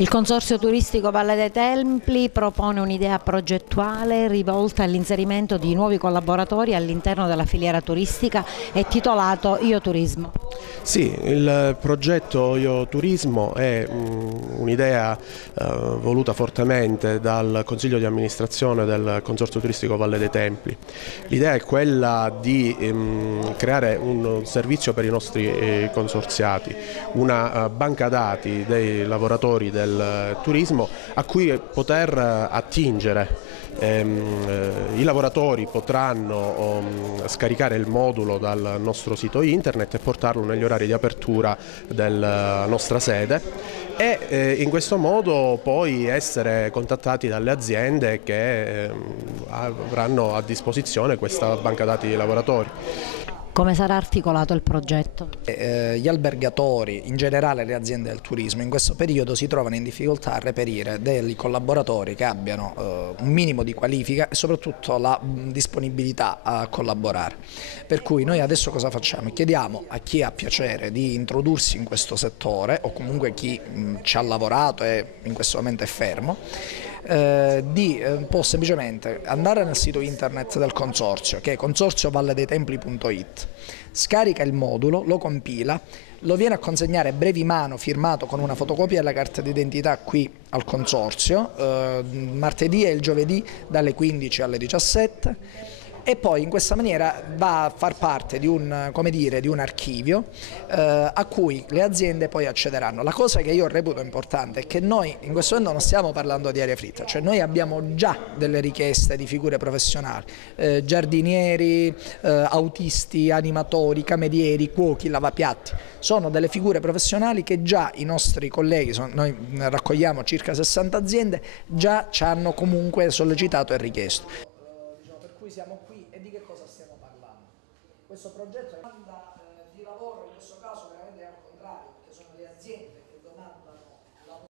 Il Consorzio Turistico Valle dei Templi propone un'idea progettuale rivolta all'inserimento di nuovi collaboratori all'interno della filiera turistica e titolato Io Turismo. Sì, il progetto Io Turismo è un'idea voluta fortemente dal Consiglio di amministrazione del Consorzio Turistico Valle dei Templi. L'idea è quella di creare un servizio per i nostri consorziati, una banca dati dei lavoratori del turismo a cui poter attingere. I lavoratori potranno scaricare il modulo dal nostro sito internet e portarlo negli orari di apertura della nostra sede e in questo modo poi essere contattati dalle aziende che avranno a disposizione questa banca dati dei lavoratori. Come sarà articolato il progetto? Gli albergatori, in generale le aziende del turismo, in questo periodo si trovano in difficoltà a reperire dei collaboratori che abbiano un minimo di qualifica e soprattutto la disponibilità a collaborare. Per cui noi adesso cosa facciamo? Chiediamo a chi ha piacere di introdursi in questo settore o comunque chi ci ha lavorato e in questo momento è fermo, può semplicemente andare nel sito internet del consorzio, che è consorziovalledeitempli.it, scarica il modulo, lo compila, lo viene a consegnare brevi mano firmato con una fotocopia della carta d'identità qui al consorzio, martedì e il giovedì dalle 15 alle 17. E poi in questa maniera va a far parte di un, come dire, di un archivio a cui le aziende poi accederanno. La cosa che io reputo importante è che noi in questo momento non stiamo parlando di aria fritta, cioè noi abbiamo già delle richieste di figure professionali, giardinieri, autisti, animatori, camerieri, cuochi, lavapiatti. Sono delle figure professionali che già i nostri colleghi, noi raccogliamo circa 60 aziende, già ci hanno comunque sollecitato e richiesto. Per cui siamo qui e di che cosa stiamo parlando? Questo progetto è di lavoro, in questo caso